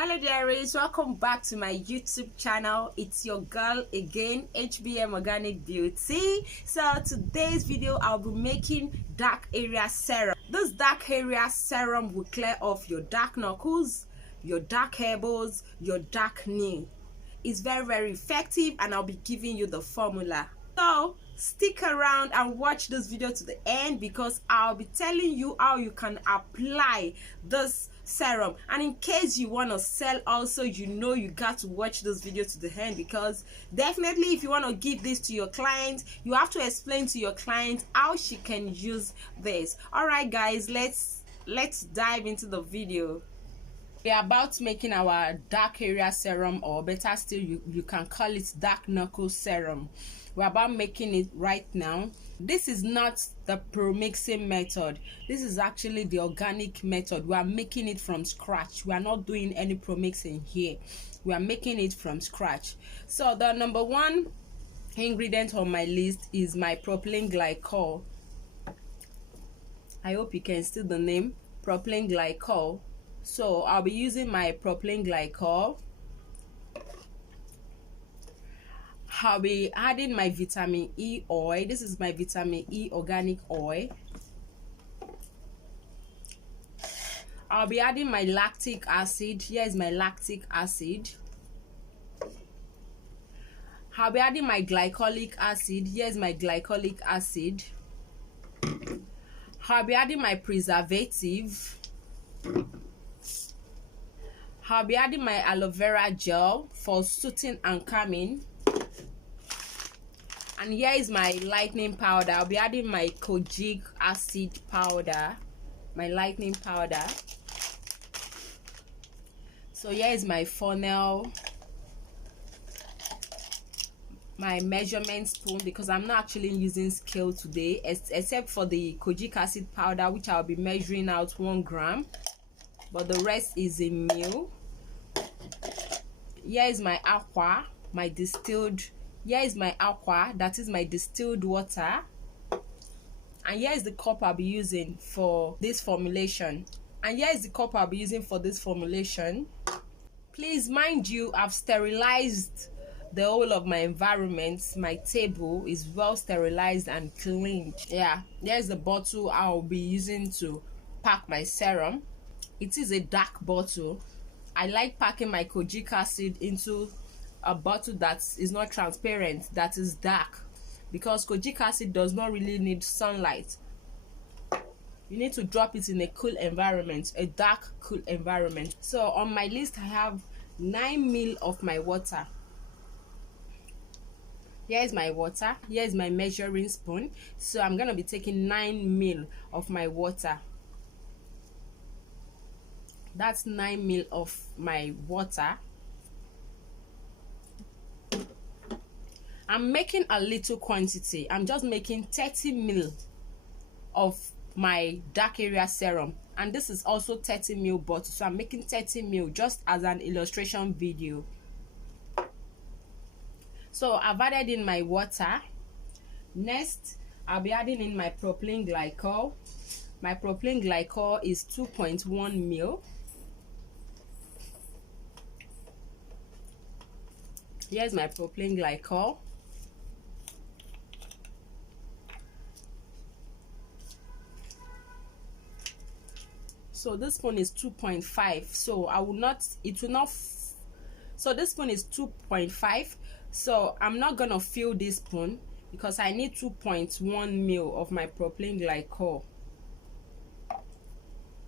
Hello dearies, welcome back to my YouTube channel. It's your girl again, HBM Organic Beauty. So today's video I'll be making dark area serum. This dark area serum will clear off your dark knuckles, your dark elbows, your dark knee. It's very effective and I'll be giving you the formula. So stick around and watch this video to the end because I'll be telling you how you can apply this serum. And in case you want to sell also, you got to watch this video to the end, because definitely if you want to give this to your client, you have to explain to your client how she can use this. All right guys, let's dive into the video. We are about making our dark area serum, or better still, you can call it dark knuckle serum. We're about making it right now. This is not the pro-mixing method. This is actually the organic method. We are making it from scratch. We are not doing any pro-mixing here. We are making it from scratch. So the number one ingredient on my list is my propylene glycol. I hope you can see the name, propylene glycol. So I'll be using my propylene glycol. I'll be adding my vitamin E oil. This is my vitamin E organic oil. I'll be adding my lactic acid. Here is my lactic acid. I'll be adding my glycolic acid. Here is my glycolic acid. I'll be adding my preservative. I'll be adding my Aleovera gel for soothing and calming. And here is my lightening powder. I'll be adding my Kojic acid powder, my lightening powder. So here is my funnel, my measurement spoon, because I'm not actually using scale today, except for the Kojic acid powder, which I'll be measuring out 1 gram, but the rest is in mil. Here is my Aqua, my distilled. Here is my Aqua, that is my distilled water. And here is the cup I'll be using for this formulation. And here is the cup I'll be using for this formulation. Please mind you, I've sterilized the whole of my environment. My table is well sterilized and cleaned. Yeah, here's the bottle I'll be using to pack my serum. It is a dark bottle. I like packing my Kojic acid into a bottle that is not transparent, that is dark, because Kojic acid does not really need sunlight. You need to drop it in a cool environment, a dark cool environment. So on my list I have 9 ml of my water. Here is my water. Here is my measuring spoon. So I'm gonna be taking 9 ml of my water. That's 9 ml of my water. I'm making a little quantity. I'm just making 30 ml of my dark area serum, and this is also 30 ml bottle, so I'm making 30 ml just as an illustration video. So I've added in my water. Next I'll be adding in my propylene glycol. My propylene glycol is 2.1 ml. Here's my propylene glycol. So this spoon is 2.5, so I will not, it will not, so this spoon is 2.5, so I'm not gonna fill this spoon because I need 2.1 ml of my propylene glycol.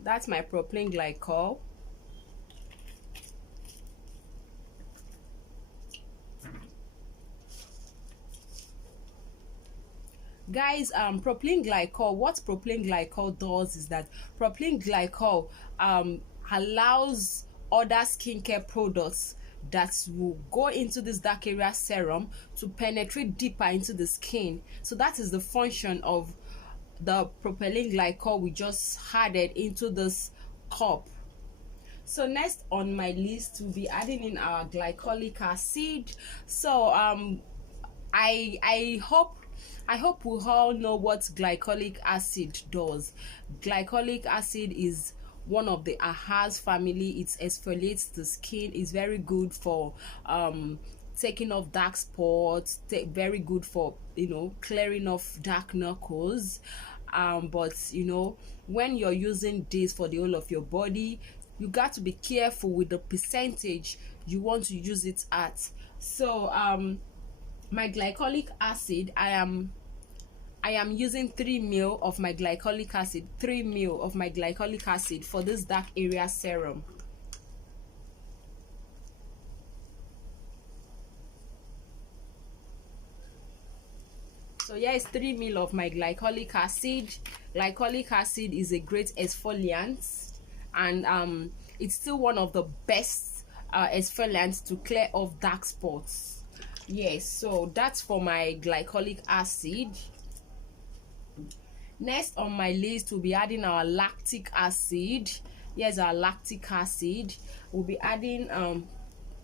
That's my propylene glycol. Guys, propylene glycol, what propylene glycol does is that propylene glycol allows other skincare products that will go into this dark area serum to penetrate deeper into the skin. So that is the function of the propylene glycol we just added into this cup. So next on my list, we'll be adding in our glycolic acid. So I hope we all know what glycolic acid does. Glycolic acid is one of the AHA's family. It exfoliates the skin. It's very good for taking off dark spots, very good for, you know, clearing off dark knuckles. But you know, when you're using this for the whole of your body, you got to be careful with the percentage you want to use it at. So my glycolic acid, I am using 3 ml of my glycolic acid, 3 ml of my glycolic acid for this dark area serum. So here is 3 ml of my glycolic acid. Glycolic acid is a great exfoliant, and it's still one of the best exfoliants to clear off dark spots. Yes, so that's for my glycolic acid. Next on my list, we'll be adding our lactic acid. Here's our lactic acid. We'll be adding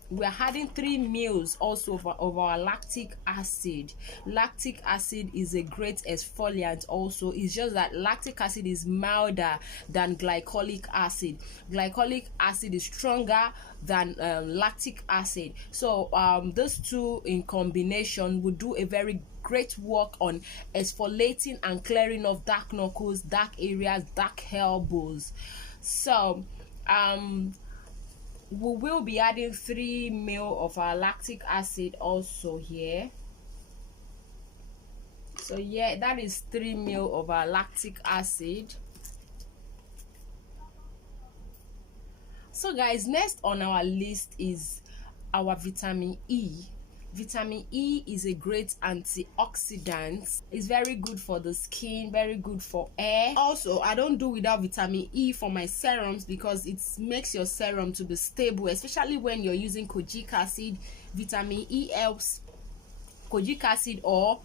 we're adding 3 ml also of our lactic acid. Lactic acid is a great exfoliant also. It's just that lactic acid is milder than glycolic acid. Glycolic acid is stronger than lactic acid. So those two in combination will do a very great work on exfoliating and clearing of dark knuckles, dark areas, dark elbows. So we will be adding 3 ml of our lactic acid also here. So yeah, that is 3 ml of our lactic acid. So guys, next on our list is our vitamin E. Vitamin E is a great antioxidant. It's very good for the skin, very good for hair. Also, I don't do without vitamin E for my serums because it makes your serum to be stable, especially when you're using kojic acid. Vitamin E helps. Kojic acid or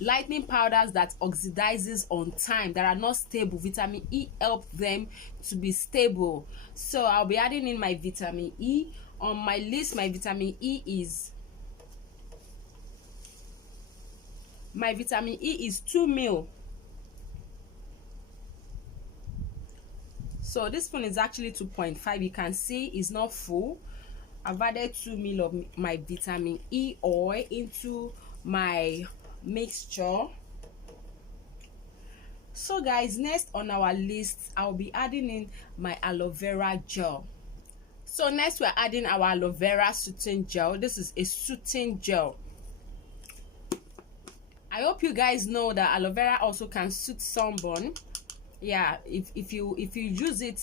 lightning powders that oxidizes on time, that are not stable, vitamin E help them to be stable. So I'll be adding in my vitamin E. On my list, my vitamin E is 2 ml. So this spoon is actually 2.5. You can see it's not full. I've added 2 ml of my vitamin E oil into my mixture. So guys, next on our list, I'll be adding in my aloe vera gel. So next we're adding our aloe vera soothing gel. This is a soothing gel. I hope you guys know that aloe vera also can soothe sunburn. Yeah, if you use it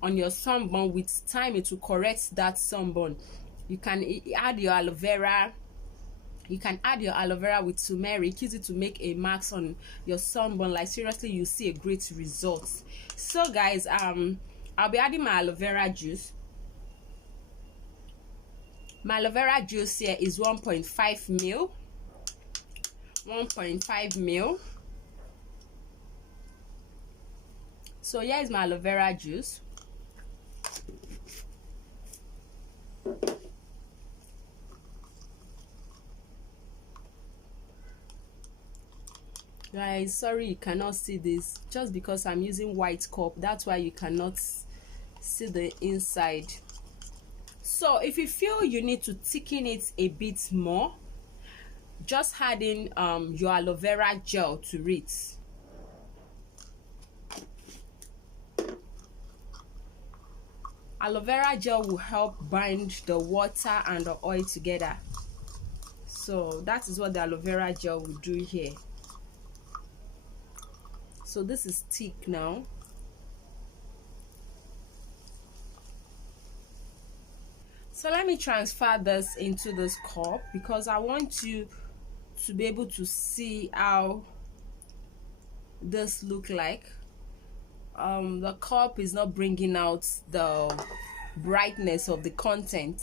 on your sunburn, with time it will correct that sunburn. You can add your aloe vera. You can add your aloe vera with turmeric, use it to make a mask on your sunburn. Like seriously, you see a great result. So guys, I'll be adding my aloe vera juice. My aloe vera juice here is 1.5 ml. 1.5 ml. So here is my aloe vera juice. Guys, sorry you cannot see this, just because I'm using white cup, that's why you cannot see the inside. So if you feel you need to thicken it a bit more, just add in your aloe vera gel to it. Aloe vera gel will help bind the water and the oil together. So that is what the aloe vera gel will do here. So this is thick now. So let me transfer this into this cup because I want you to be able to see how this look like. The cup is not bringing out the brightness of the content.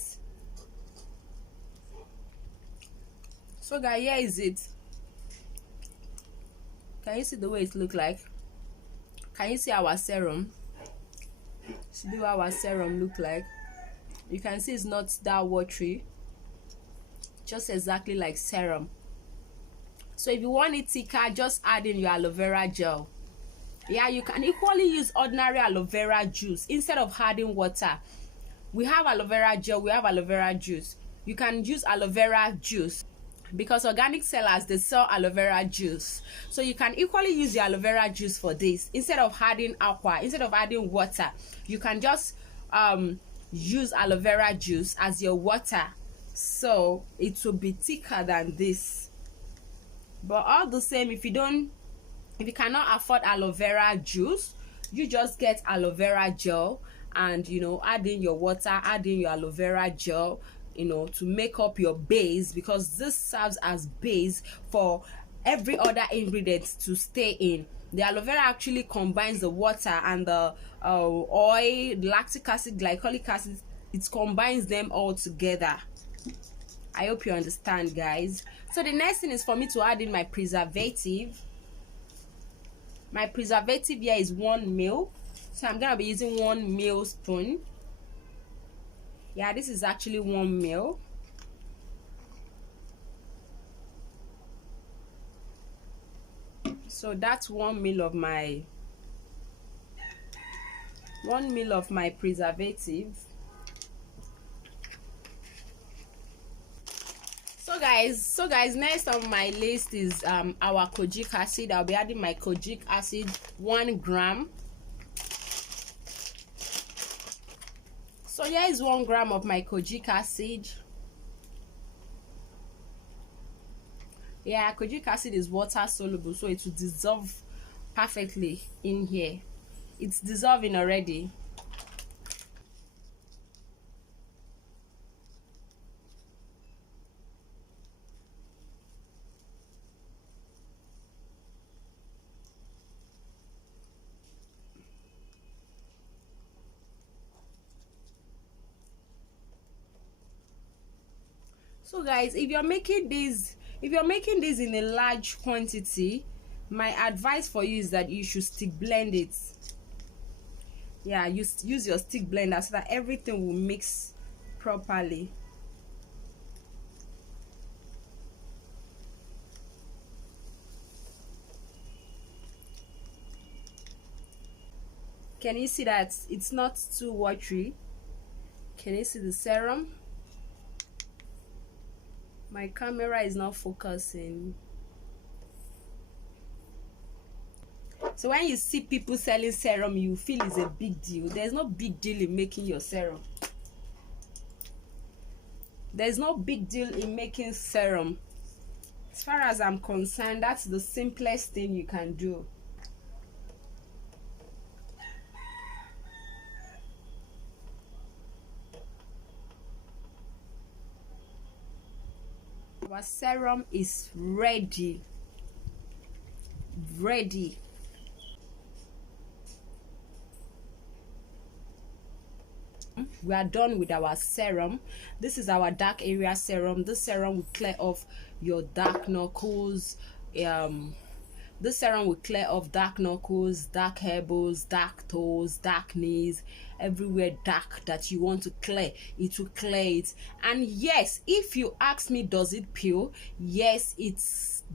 So guys, here is it. Can you see the way it look like? Can you see our serum? See how our serum look like? You can see it's not that watery, just exactly like serum. So if you want it thicker, just add in your aloe vera gel. Yeah, you can equally use ordinary aloe vera juice instead of adding water. We have aloe vera gel, we have aloe vera juice. You can use aloe vera juice because organic sellers, they sell aloe vera juice. So you can equally use the aloe vera juice for this instead of adding aqua, instead of adding water. You can just use aloe vera juice as your water, so it will be thicker than this. But all the same, if you cannot afford aloe vera juice, you just get aloe vera gel and, you know, add in your water, add in your aloe vera gel, you know, to make up your base, because this serves as base for every other ingredient to stay in. The aloe vera actually combines the water and the oil, lactic acid, glycolic acid. It combines them all together. I hope you understand, guys. So the next thing is for me to add in my preservative. My preservative here is 1 ml, so I'm gonna be using 1 ml spoon. Yeah, this is actually 1 ml. So that's 1 ml of my preservative. So guys, next on my list is our kojic acid. I'll be adding my kojic acid, 1 gram. So here is 1 gram of my kojic acid. Yeah, kojic acid is water soluble, so it will dissolve perfectly in here. It's dissolving already. So guys, if you're making this in a large quantity, my advice for you is that you should stick blend it. Yeah, use your stick blender so that everything will mix properly. Can you see that it's not too watery? Can you see the serum? My camera is not focusing. So when you see people selling serum, you feel it's a big deal. There's no big deal in making your serum. There's no big deal in making serum. As far as I'm concerned, that's the simplest thing you can do. Our serum is ready. We are done with our serum. This is our dark area serum. This serum will clear off your dark knuckles. This serum will clear off dark knuckles, dark elbows, dark toes, dark knees, everywhere dark that you want to clear. It will clear it. And yes, if you ask me, does it peel? Yes, it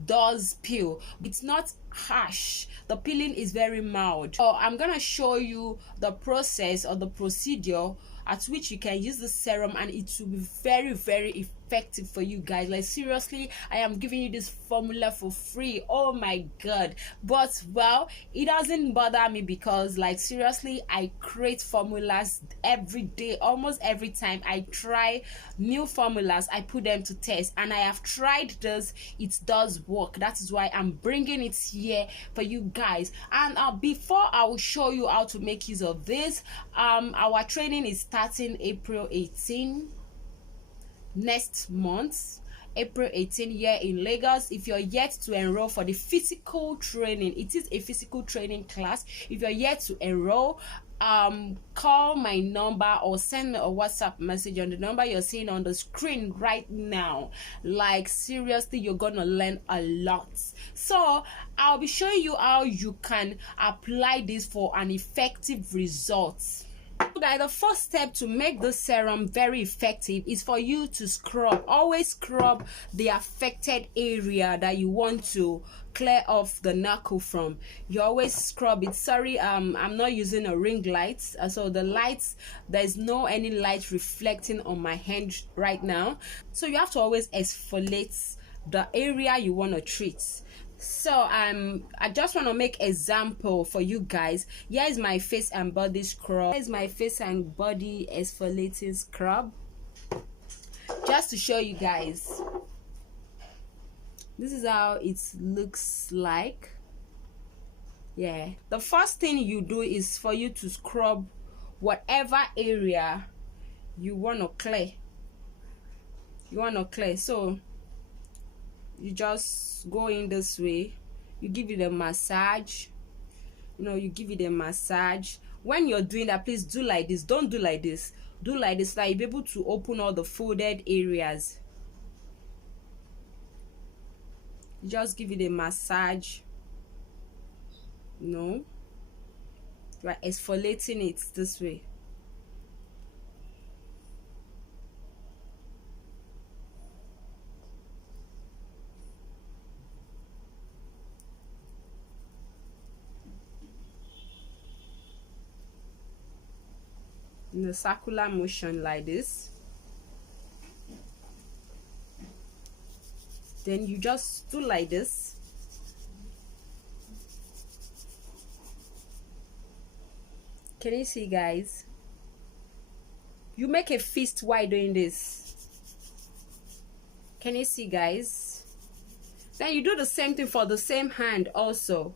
does peel. It's not harsh. The peeling is very mild. So I'm gonna show you the process or the procedure at which you can use the serum, and it will be very, very effective for you guys. Like seriously, I am giving you this formula for free. Oh my god. But well, it doesn't bother me because like seriously, I create formulas every day. Almost every time I try new formulas, I put them to test, and I have tried this. It does work. That is why I'm bringing it here for you guys. And before I will show you how to make use of this, our training is starting April 18 next month, April 18 here in Lagos. If you're yet to enroll for the physical training, it is a physical training class. If you're yet to enroll, call my number or send a WhatsApp message on the number you're seeing on the screen right now. Like seriously, you're gonna learn a lot. So I'll be showing you how you can apply this for an effective result. Guys, the first step to make this serum very effective is for you to scrub. Always scrub the affected area that you want to clear off the knuckle from. You always scrub it. Sorry, I'm not using a ring light, so the lights, there's no any light reflecting on my hand right now, so you have to always exfoliate the area you want to treat. So I just want to make example for you guys. Here is my face and body scrub. Here is my face and body exfoliating scrub, just to show you guys. This is how it looks like. Yeah, the first thing you do is for you to scrub whatever area you want to clear. So you just go in this way, you give it a massage. You give it a massage. When you're doing that, please do like this. Don't do like this. Do like this, so that you'll be able to open all the folded areas. You just give it a massage. You are exfoliating it this way. In a circular motion like this. Then you just do like this. Can you see, guys? You make a fist while doing this. Can you see, guys? Then you do the same thing for the same hand also.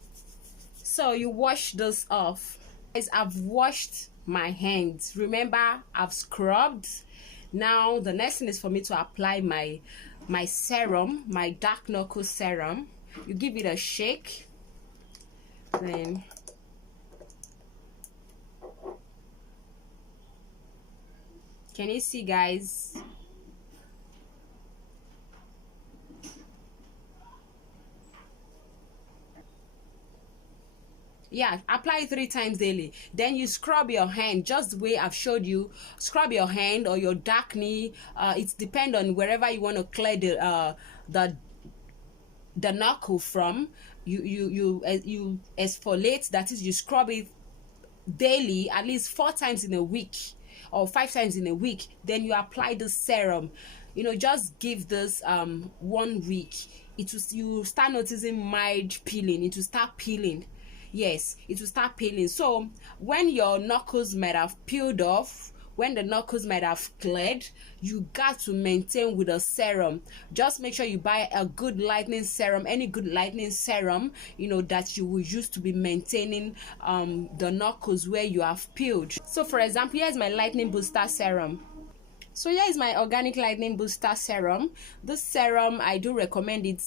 So you wash this off. Guys, I've washed my hands. Remember, I've scrubbed. Now the next thing is for me to apply my serum, my dark knuckle serum. You give it a shake. Then can you see, guys? Yeah, apply it 3 times daily. Then you scrub your hand just the way I've showed you. Scrub your hand or your dark knee. It depends on wherever you want to clear the knuckle from. You exfoliate, that is, you scrub it daily, at least 4 times in a week or 5 times in a week. Then you apply the serum. Just give this 1 week. You start noticing mild peeling. It will start peeling. Yes, it will start peeling. So when your knuckles might have peeled off, when the knuckles might have cleared, you got to maintain with a serum. Just make sure you buy a good lightening serum, any good lightening serum, that you will use to be maintaining the knuckles where you have peeled. So for example, here's my lightening booster serum. So here is my organic lightening booster serum. This serum, I do recommend it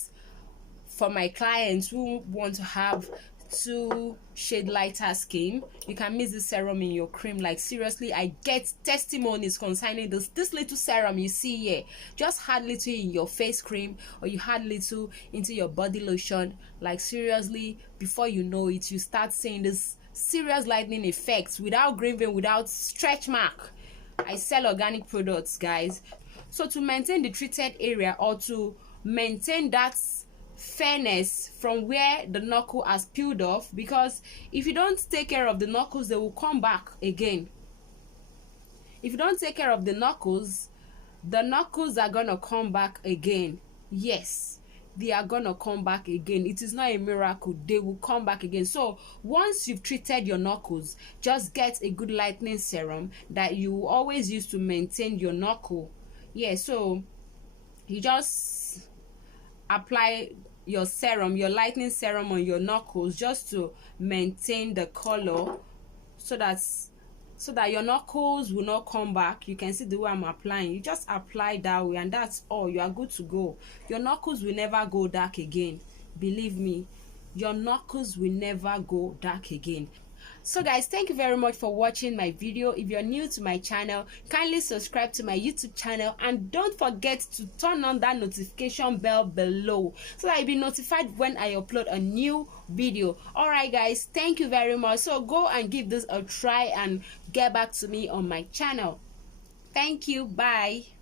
for my clients who want to have 2 shade lighter skin. You can mix the serum in your cream. Like seriously, I get testimonies concerning this little serum you see here. Just add little in your face cream, or you add little into your body lotion. Like seriously, before you know it, you start seeing this serious lightening effects without grieving, without stretch mark. I sell organic products, guys. So to maintain the treated area, or to maintain that fairness from where the knuckle has peeled off, because if you don't take care of the knuckles, they will come back again. If you don't take care of the knuckles are gonna come back again. Yes, they are gonna come back again. It is not a miracle, they will come back again. So once you've treated your knuckles, just get a good lightening serum that you always use to maintain your knuckle. Yeah, so you just apply your serum, your lightening serum on your knuckles, just to maintain the color, so that your knuckles will not come back. You can see the way I'm applying. You just apply that way, and that's all. You are good to go. Your knuckles will never go dark again. Believe me, your knuckles will never go dark again. So guys, thank you very much for watching my video. If you're new to my channel, kindly subscribe to my YouTube channel and don't forget to turn on that notification bell below so that you'll be notified when I upload a new video. All right guys, thank you very much. So go and give this a try and get back to me on my channel. Thank you. Bye.